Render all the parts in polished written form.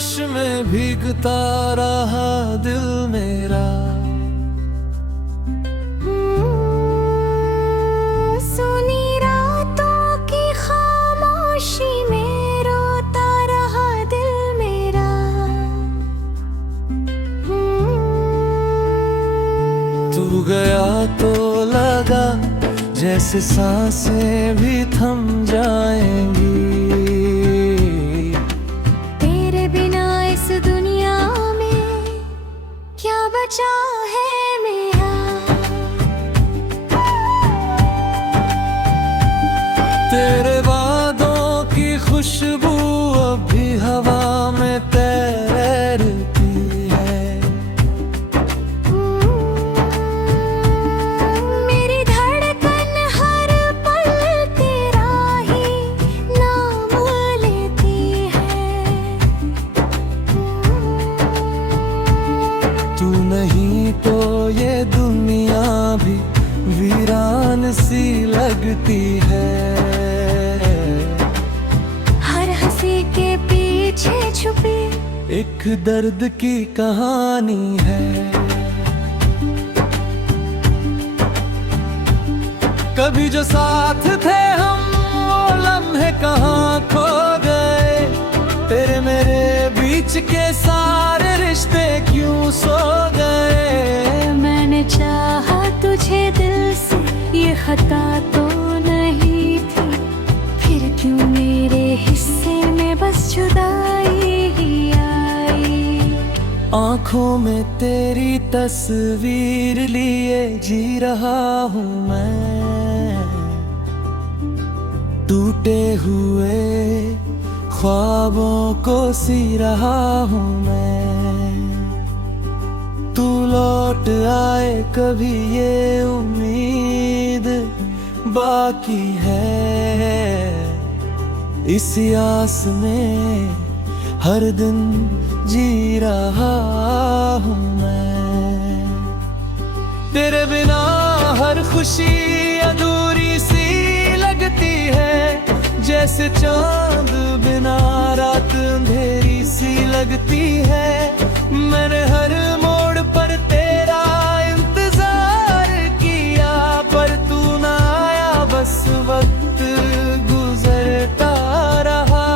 बारिश में भीगता रहा दिल मेरा। सुनी रातों की खामोशी में रोता रहा दिल मेरा। तू गया तो लगा जैसे सांसें भी थम जाएंगी। तेरे बिना इस दुनिया में क्या बचा है मेरा। तेरे वादों की खुशबू अब भी हवा में तैरती है। मेरी धड़कन हर पल तेरा ही नाम लेती है। तू नहीं तो ये दुनिया भी वीरान सी लगती है। हर हंसी के पीछे छुपी एक दर्द की कहानी है। कभी जो साथ थे हम वो लम्हे कहाँ खो गए। तेरे मेरे बीच के सारे रिश्ते क्यों सो गए। मैंने चाहा तुझे दिल से, ये खता तो नहीं थी। फिर क्यों मेरे हिस्से में बस जुदाई ही आई। आँखों में तेरी तस्वीर लिए जी रहा हूँ मैं। टूटे हुए ख्वाबों को सी रहा हूँ मैं। तू लौट आए कभी ये उम्मीद बाकी है। इसी आस में हर दिन जी रहा हूँ मैं। तेरे बिना हर खुशी अधूरी सी लगती है। जैसे चांद बिना रात अंधेरी सी लगती है। मैंने हर मोड़ पर तेरा इंतजार किया, पर तू ना आया, बस वक्त गुजरता रहा।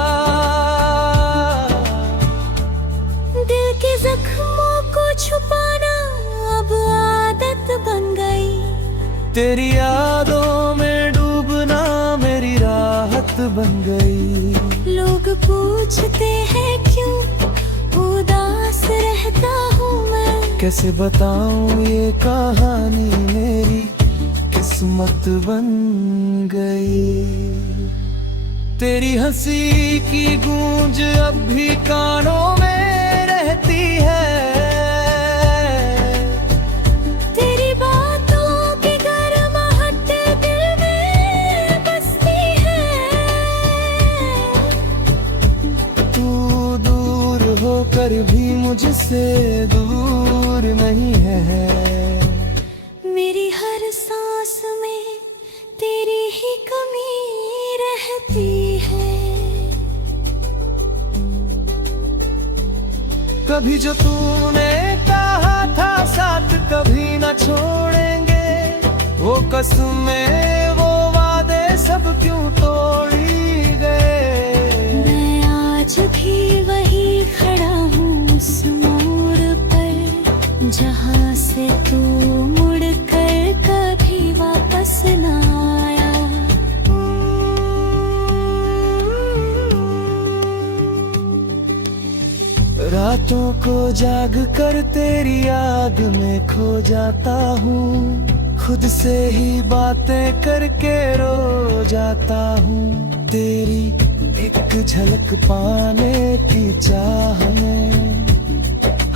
दिल के जख्मों को छुपाना अब आदत बन गई। तेरी यादों में डूबना मेरी राहत बन गई। लोग पूछते हैं क्यों उदास रहता हूँ मैं। कैसे बताऊं ये कहानी मेरी किस्मत बन गई। तेरी हंसी की गूंज अब भी कानों में रहती है। तेरी बातों की गर्माहट दिल में बसती है। तू दूर होकर भी मुझसे दूर नहीं है। मेरी हर सांस में तेरी ही कमी रहती है। कभी जो तूने कहा था साथ कभी न छोड़ेंगे, वो कसमें वो वादे सब क्यों तोड़ी गए। मैं आज भी वही खड़ा हूँ उस मोड़ पर, जहाँ से तू मुड़ कर कभी वापस ना आया। रातों को जाग कर तेरी याद में खो जाता हूँ। खुद से ही बातें करके रो जाता हूँ। तेरी एक झलक पाने की चाह में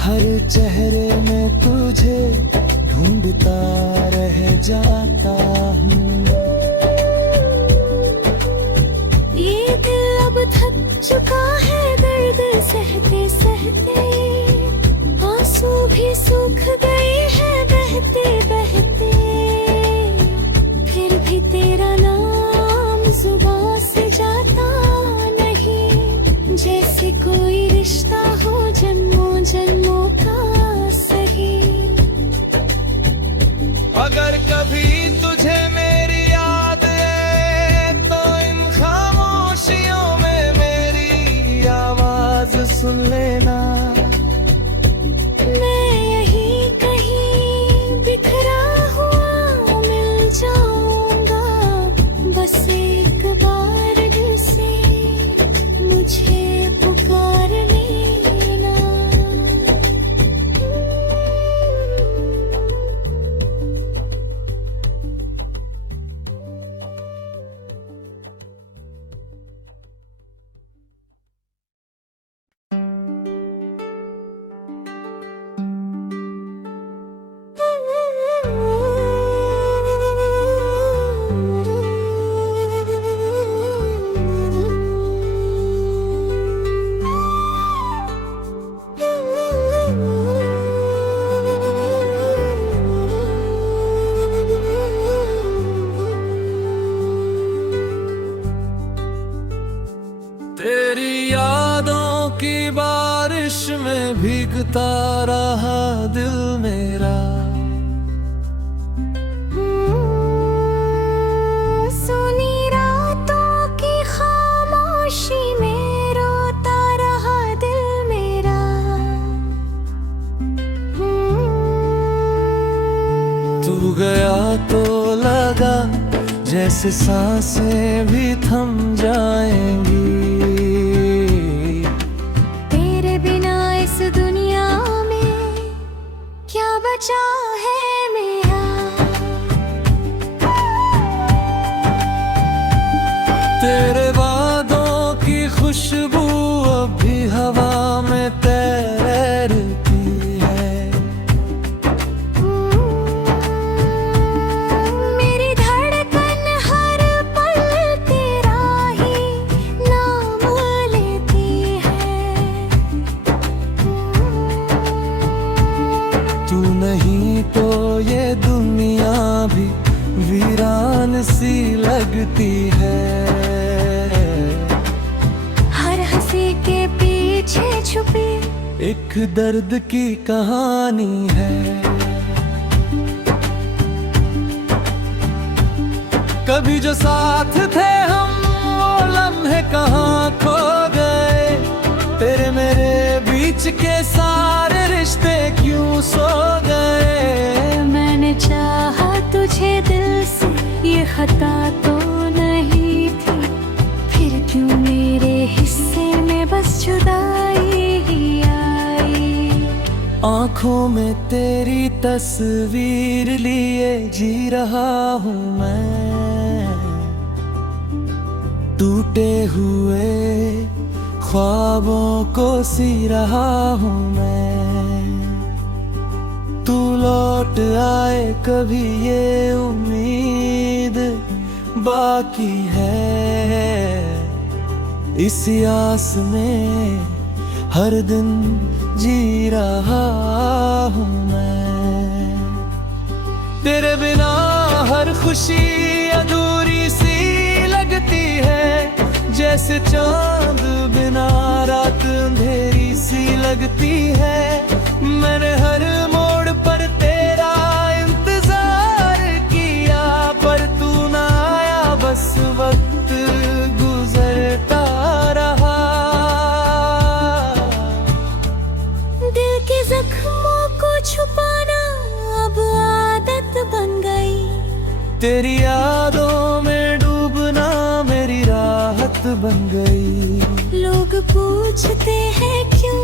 हर चेहरे में तुझे ढूंढता रह जाता हूँ। ये दिल अब थक चुका है दर्द सहते सहते। आंसू भी सूख गए हैं बहते बहते। फिर भी तेरा नाम जुबां से जाता नहीं, जैसे कोई रिश्ता हो आवाज सुन लेना। मैं यहीं कहीं बिखरा हुआ मिल जाऊंगा, बस एक बार दिल से मुझे पुकार लेना। तेरी यादों की बारिश में भीगता रहा दिल मेरा। सुनी रातों की खामोशी में रोता रहा दिल मेरा। तू गया तो लगा जैसे सांसें भी थम जाएंगी। तेरे बिना इस दुनिया में क्या बचा है मेरा। तेरे वादों की खुशबू अब भी हवा में तैरती है। मेरी धड़कन हर पल तेरा ही नाम लेती है। तू नहीं तो ये दुनिया भी वीरान सी लगती है। हर हंसी के पीछे छुपी एक दर्द की कहानी है। कभी जो साथ थे हम वो लम्हे कहाँ खो गए। तेरे मेरे बीच के सारे रिश्ते क्यों सो गए। मैंने चाहा तुझे दिल से, ये खता तो नहीं थी, फिर क्यों मेरे हिस्से में बस जुदाई ही आई। आँखों में तेरी तस्वीर लिए जी रहा हूँ मैं। टूटे हुए ख्वाबों को सी रहा हूँ मैं। तू लौट आए कभी ये उम्मीद बाकी है। इसी आस में हर दिन जी रहा हूँ मैं। तेरे बिना हर खुशी अधूरी सी लगती है। जैसे चांद बिना रात अंधेरी सी लगती है। मैंने हर मोड़ पर तेरा इंतजार किया, पर तू ना आया, बस वक्त गुजरता रहा। दिल के जख्मों को छुपाना अब आदत बन गई। तेरी यादों में डूबना मेरी राहत बन गई। लोग पूछते हैं क्यों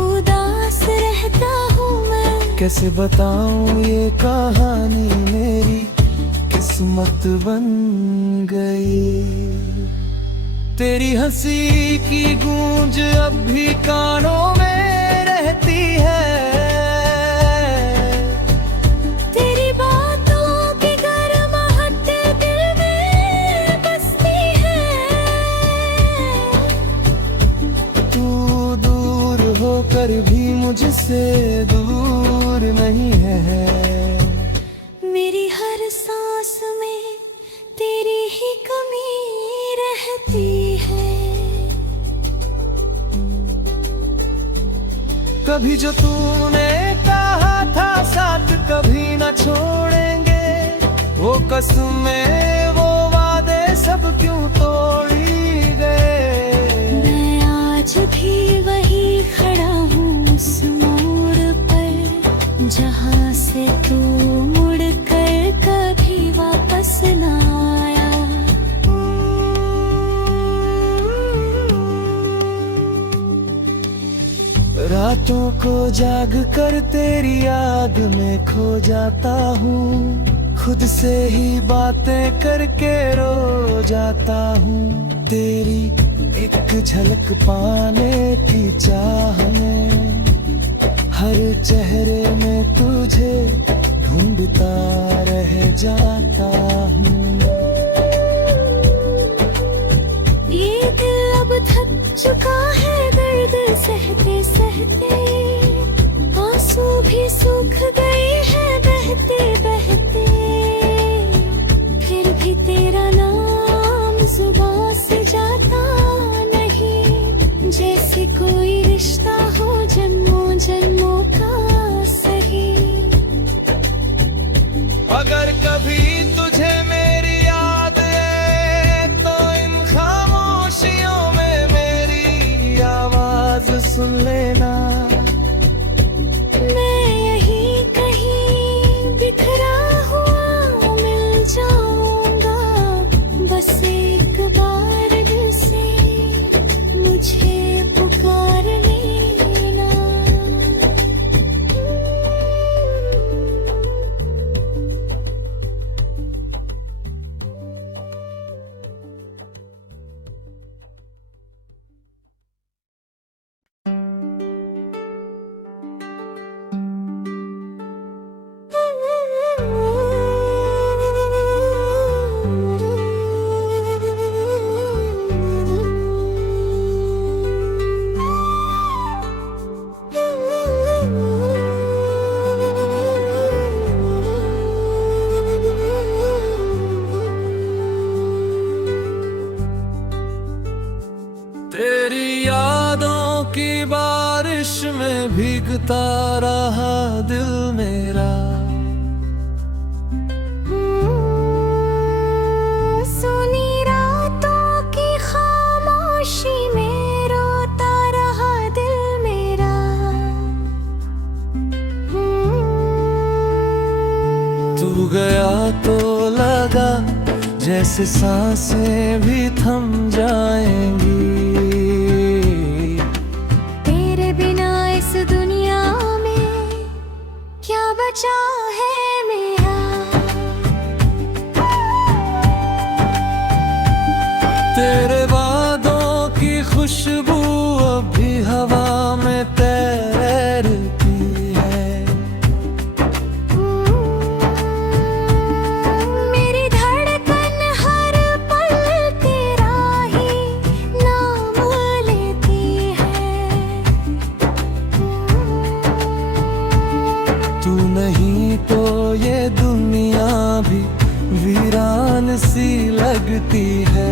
उदास रहता हूँ मैं। कैसे बताऊं ये कहानी मेरी किस्मत बन गई। तेरी हंसी की गूंज अब भी कानों में रहती है। तेरी बातों की गर्माहट दिल में बसती है। तू दूर होकर भी मुझसे दूर नहीं है। मेरी हर सांस में तेरी ही कमी रहती है। कभी जो तूने कहा था साथ कभी न छोड़ेंगे, वो कसमें वो वादे सब क्यों तोड़ी गए। मैं आज भी वही खड़ा हूँ उस मोड़ पर, जहाँ से तू मुड़ कर कभी वापस ना आया। रातों को जाग कर तेरी याद में खो जाता हूँ, खुद से ही बातें करके रो जाता हूँ। तेरी एक झलक पाने की चाह में हर चेहरे में तुझे ढूंढता रह जाता हूँ। ये दिल अब थक चुका है दर्द सहते सहते, आंसू भी सूख गए हैं बहते बहते, फिर भी तेरा नाम जुबां से जाता नहीं, जैसे कोई रिश्ता हो जन्मों जन्मों का सही। अगर कभी तुझे मेरी याद है तो इन खामोशियों में मेरी आवाज सुन लेना। मैं यहीं कहीं बिखरा हुआ मिल जाऊंगा, बस एक बार दिल से मुझे पुकार लेना। तेरी यादों की बारिश में भीगता रहा दिल मेरा। सुनी रातों की खामोशी में रोता रहा दिल मेरा। तू गया तो लगा जैसे सांसें भी थम जाएंगी। तेरे बिना इस दुनिया में क्या बचा है मेरा। तेरे वादों की खुशबू अभी हवा में तैरती है। मेरी धड़कन हर पल तेरा ही नाम लेती है। तू नहीं तो ये दुनिया भी वीरान सी लगती है।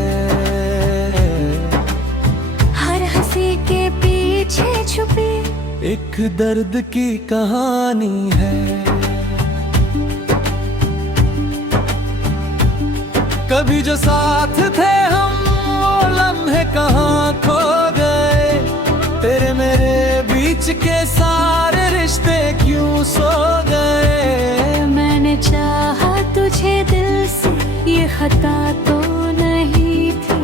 हर हंसी के पीछे छुपी एक दर्द की कहानी है। कभी जो साथ थे हम वो लम्हे कहाँ खो गए। तेरे मेरे बीच के सारे रिश्ते क्यों सो गए। मैंने चाहा तुझे दिल से ये खता तो नहीं थी,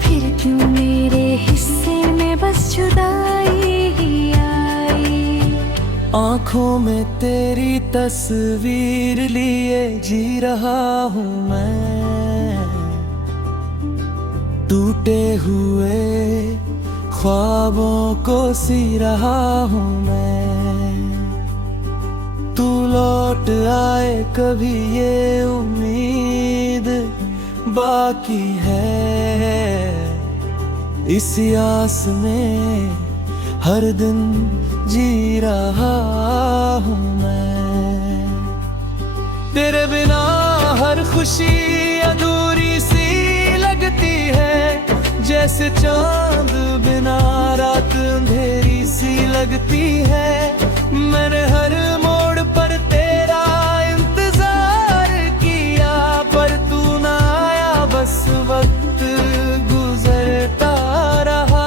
फिर क्यों मेरे हिस्से में बस जुदाई ही आई। आँखों में तेरी तस्वीर लिए जी रहा हूँ मैं। टूटे हुए ख्वाबों को सी रहा हूँ मैं। तू लौट आए कभी ये उम्मीद बाकी है। इसी आस में हर दिन जी रहा हूँ मैं। तेरे बिना हर खुशी अधूरी सी लगती है। जैसे चांद बिना रात अंधेरी सी लगती है। मैंने हर मोड़ पर तेरा इंतजार किया, पर तू ना आया, बस वक्त गुजरता रहा।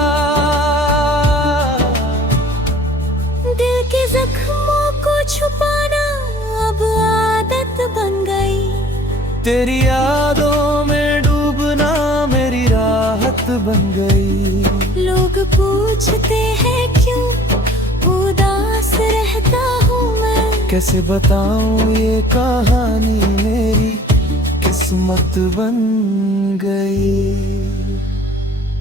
तेरी यादों में डूबना मेरी राहत बन गई। लोग पूछते हैं क्यों उदास रहता हूँ मैं, कैसे बताऊं ये कहानी मेरी किस्मत बन गई।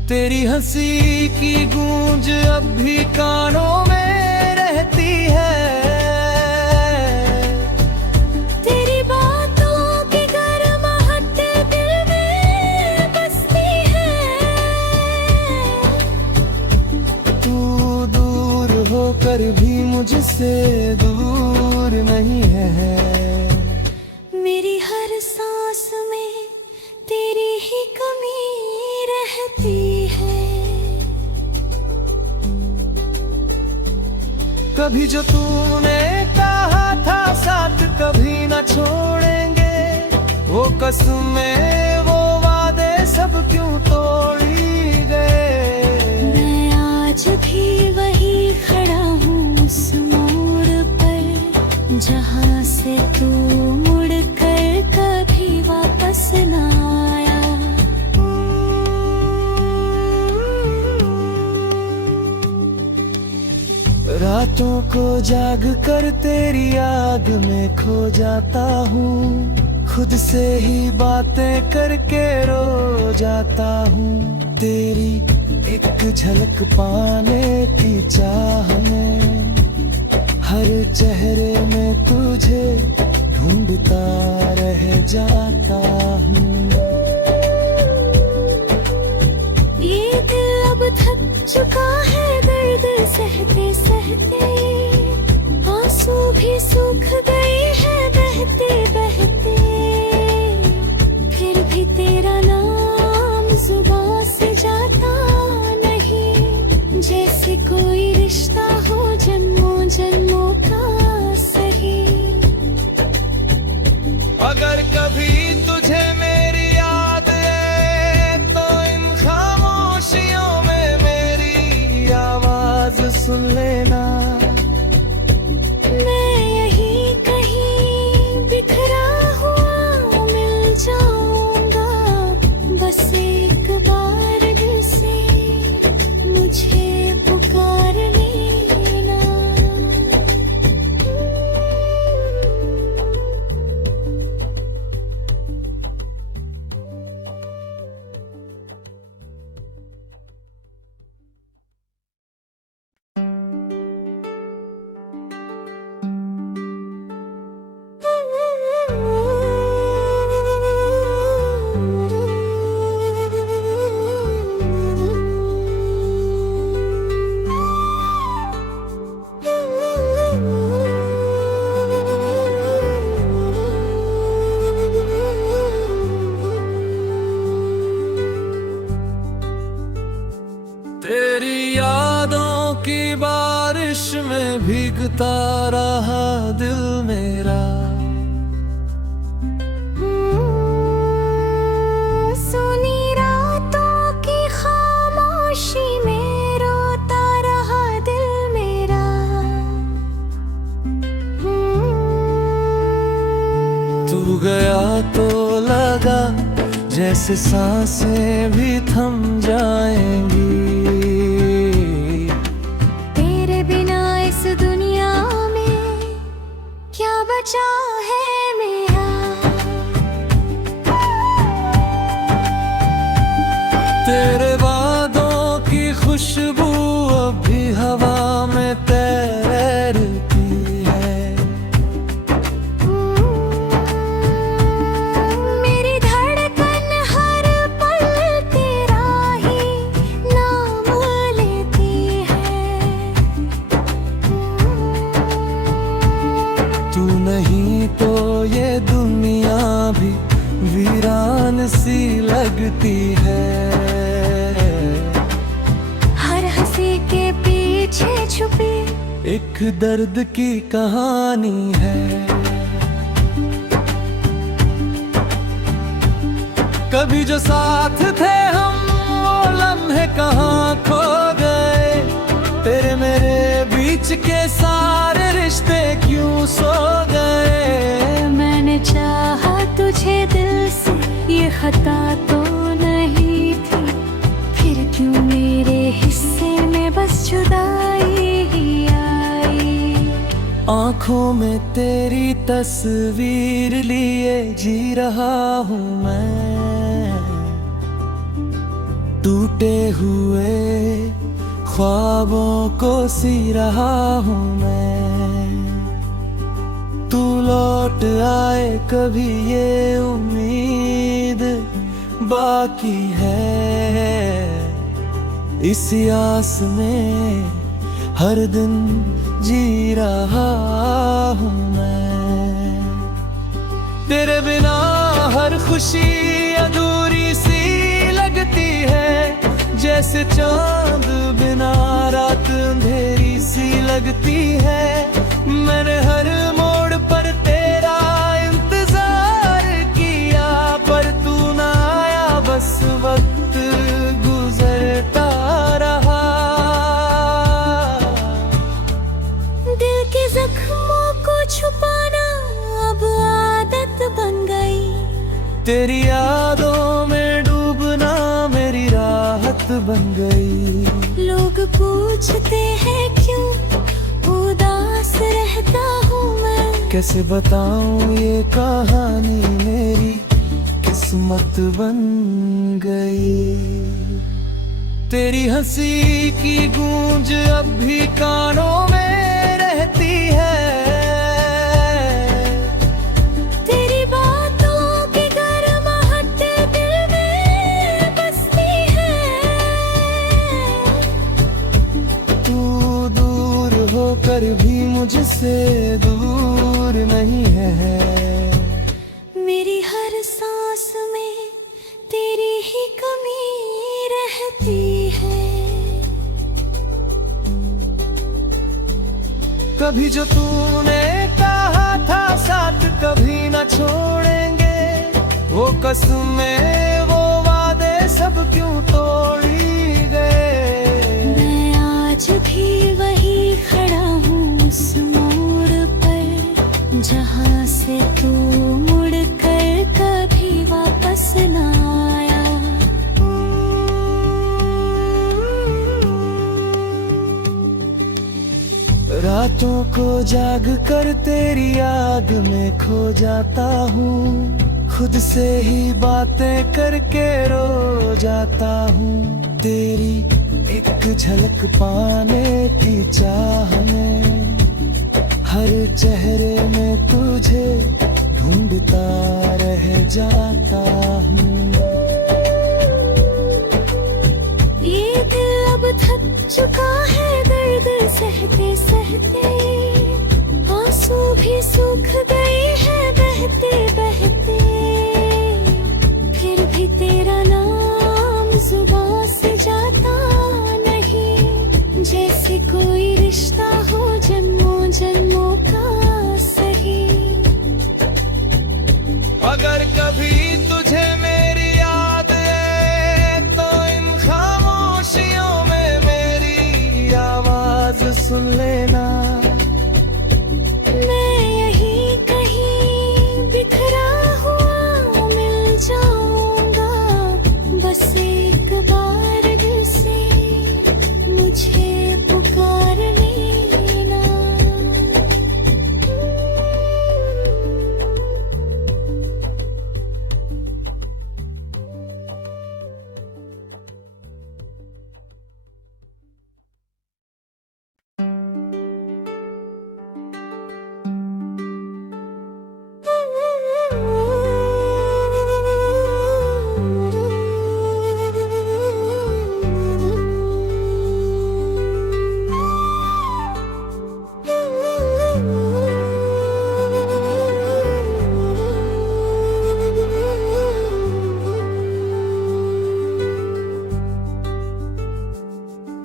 तेरी हंसी की गूंज अब भी कानों में रहती है, तेरी बातों की गर्माहट दिल में बसती है। तू दूर होकर भी मुझसे दूर नहीं है। मेरी हर सांस में तेरी ही कमी रहती है। कभी जो तूने कहा था साथ कभी न छोड़ेंगे, वो कसमें वो वादे सब क्यों तोड़ी गए। मैं आज भी वही खड़ा हूँ उस मोड़ पर, जहाँ से तू मुड़ कर कभी वापस न आया। रातों को जाग कर तेरी याद में खो जाता हूँ, खुद से ही बातें करके रो जाता हूँ। तेरी एक झलक पाने की चाह में हर चेहरे में तुझे ढूंढता रह जाता हूँ। ये दिल अब थक चुका है दर्द सहते सहते, आंसू भी सूख गए हैं बहते बहते। फिर भी तेरा नाम जुबां से जाता नहीं, जैसे कोई रिश्ता हो जन्मों जन्मों का सही। अगर कभी तुझे मेरी याद है तो इन खामोशियों में मेरी आवाज सुन लेना। मैं यहीं कहीं बिखरा हुआ मिल जाऊंगा, बस एक बार दिल से मुझे पुकार लेना। तेरी यादों की बारिश में भीगता रहा दिल मेरा। सुनी रातों की खामोशी में रोता रहा दिल मेरा। तू गया तो लगा जैसे सांसें भी थम जाएंगी। तेरे बिना इस दुनिया में क्या बचा है मेरा। तेरे वादों की खुशबू अब भी हवा में तैरती है। मेरी धड़कन हर पल तेरा ही नाम लेती है। तू नहीं तो ये दुनिया भी वीरान सी लगती है। हर हंसी के पीछे छुपी एक दर्द की कहानी है। कभी जो साथ थे हम वो लम्हे कहाँ खो गए। तेरे मेरे बीच के सारे रिश्ते क्यों सो गए। मैंने चाहा तुझे दिल खता तो नहीं थी, फिर क्यों मेरे हिस्से में बस जुदाई ही आई। आंखों में तेरी तस्वीर लिए जी रहा हूँ मैं, टूटे हुए ख्वाबों को सी रहा हूँ मैं। तू लौट आए कभी ये उम्मीद बाकी है, इसी आस में हर दिन जी रहा हूँ मैं। तेरे बिना हर खुशी अधूरी सी लगती है, जैसे चांद बिना रात अंधेरी सी लगती है। मैंने हर मोड़ पर तेरा इंतजार किया, पर तू ना आया, बस वक्त गुजरता रहा। दिल के जख्मों को छुपाना अब आदत बन गई, तेरी यादों में डूबना मेरी राहत बन गई। लोग पूछते हैं क्यों उदास रहता हूँ मैं, कैसे बताऊं ये कहानी मेरी किस्मत बन गई। तेरी हंसी की गूंज अब भी कानों में रहती है, तेरी बातों की गर्माहट दिल में बसती है। तू दूर होकर भी मुझसे दूर नहीं है। मेरी हर सांस में तेरी ही कमी रहती है। कभी जो तूने कहा था साथ कभी न छोड़ेंगे, वो कसमें वो वादे सब क्यों तोड़ी गए। मैं आज भी वही खड़ा हूँ उस मोड़ पर, जहाँ से तू मुड़ कर कभी वापस न आया। रातों को जाग कर तेरी याद में खो जाता हूँ, खुद से ही बातें करके रो जाता हूँ। तेरी एक झलक पाने की चाह में हर चेहरे में तुझे ढूंढता रह जाता हूँ। ये दिल अब थक चुका है दर्द सहते सहते, आंसू भी सूख गए हैं बहते बहते। फिर भी तेरा नाम जुबां से जाता नहीं, जैसे कोई रिश्ता हो जन्मों जन्मों का सही। अगर कभी तुझे मेरी याद आए तो इन खामोशियों में मेरी आवाज सुन लेना। मैं यहीं कहीं बिखरा हुआ मिल जाऊंगा, बस एक बार दिल से मुझे पुकार लेना।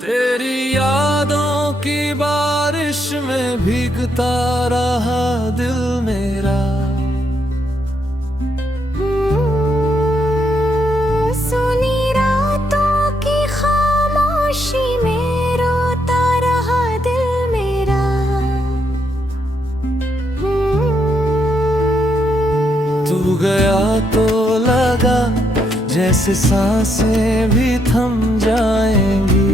तेरी यादों की बारिश में भीगता रहा दिल मेरा। सुनी रातों की खामोशी में रोता रहा दिल मेरा। तू गया तो लगा जैसे सांसें भी थम जाएंगी।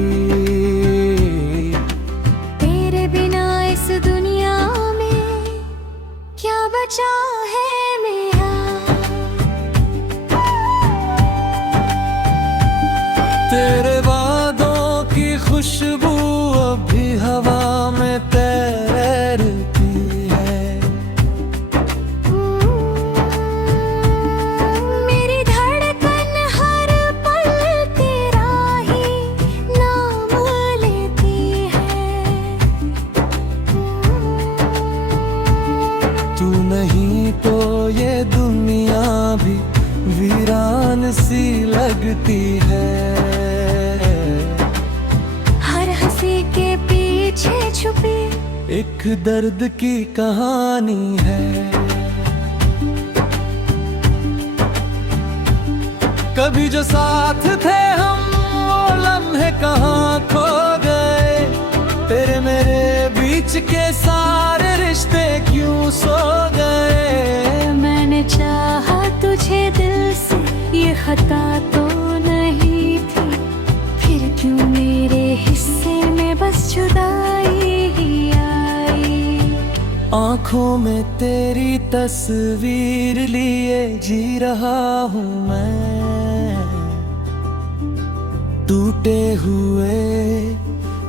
तेरे बिना इस दुनिया में क्या बचा है मेरा। तेरे वादों की खुशबू अब भी हवा में तैरती है। मेरी धड़कन हर पल तेरा ही नाम लेती है। तू नहीं तो ये दुनिया भी वीरान सी लगती है। के पीछे छुपी एक दर्द की कहानी है। कभी जो साथ थे हम वो लम्हे कहाँ खो गए। तेरे मेरे बीच के सारे रिश्ते क्यों सो गए। मैंने चाहा तुझे दिल से ये खता तो नहीं थी। फिर क्यों मेरे हिस्से में बस जुदाई ही आई। आँखों में तेरी तस्वीर लिए जी रहा हूँ मैं। टूटे हुए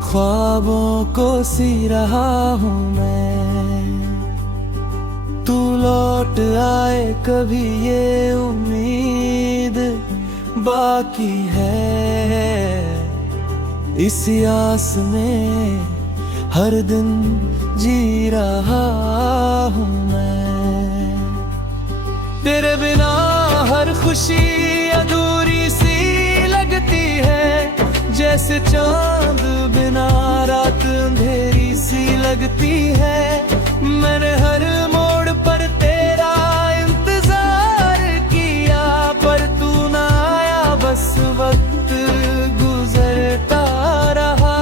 ख्वाबों को सी रहा हूँ मैं। तू लौट आए कभी ये उम्मीद बाकी है। इसी आस में हर दिन जी रहा हूँ मैं। तेरे बिना हर खुशी अधूरी सी लगती है। जैसे चांद बिना रात अंधेरी सी लगती है। मैंने हर मोड़ पर तेरा इंतजार किया पर तू ना आया। बस वक्त गुजरता रहा।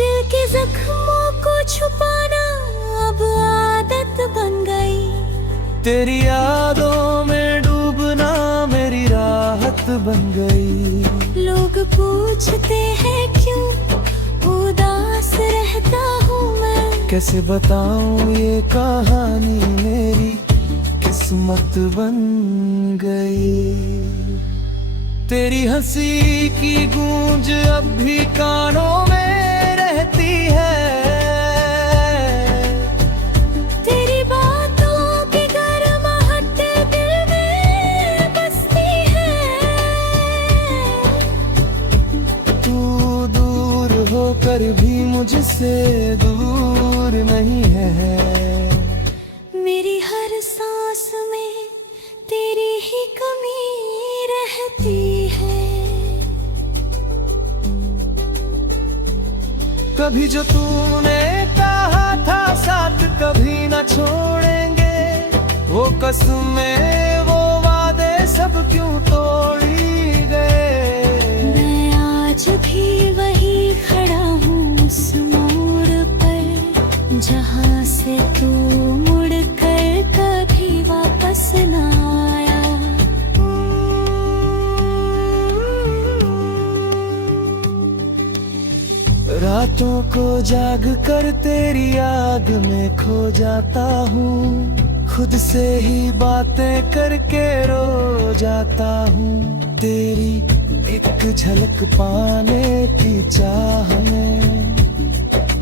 दिल के जख्मों को छुपाना अब आदत बन गई। तेरी यादों में डूबना मेरी राहत बन गई। लोग पूछते हैं क्यों उदास रहता हूँ मैं। कैसे बताऊं ये कहानी मेरी किस्मत बन गई। तेरी हंसी की गूंज अब भी कानों में रहती है। तेरी बातों की गर्माहट दिल में बसती है। तू दूर होकर भी मुझसे दूर नहीं है। मेरी हर सांस में तेरी ही कमी रहती है। कभी जो तूने कहा था साथ कभी न छोड़ेंगे। वो कसमें वो वादे सब क्यों तोड़ी गए। मैं आज भी वही खड़ा हूँ उस मोड़ पर जहाँ से तू मुड़ कर कभी वापस ना आया। रातों को जाग कर तेरी याद में खो जाता हूँ। खुद से ही बातें करके रो जाता हूँ। तेरी एक झलक पाने की चाह में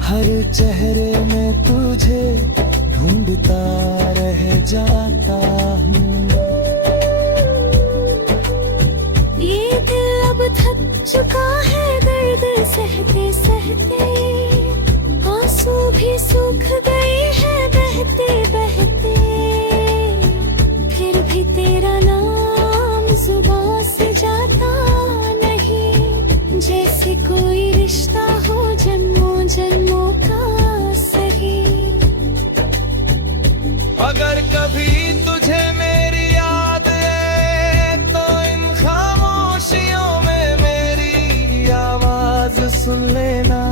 हर चेहरे में तुझे ढूंढता रह जाता हूँ। ये दिल अब थक चुका है दर्द सहते सहते। आंसू भी सूख गए हैं बहते बहते। फिर भी तेरा नाम जुबां से जाता नहीं। जैसे कोई रिश्ता हो जन्मों जन्मों का सही। अगर कभी तुझे मेरी याद है तो इन खामोशियों में मेरी आवाज सुन लेना।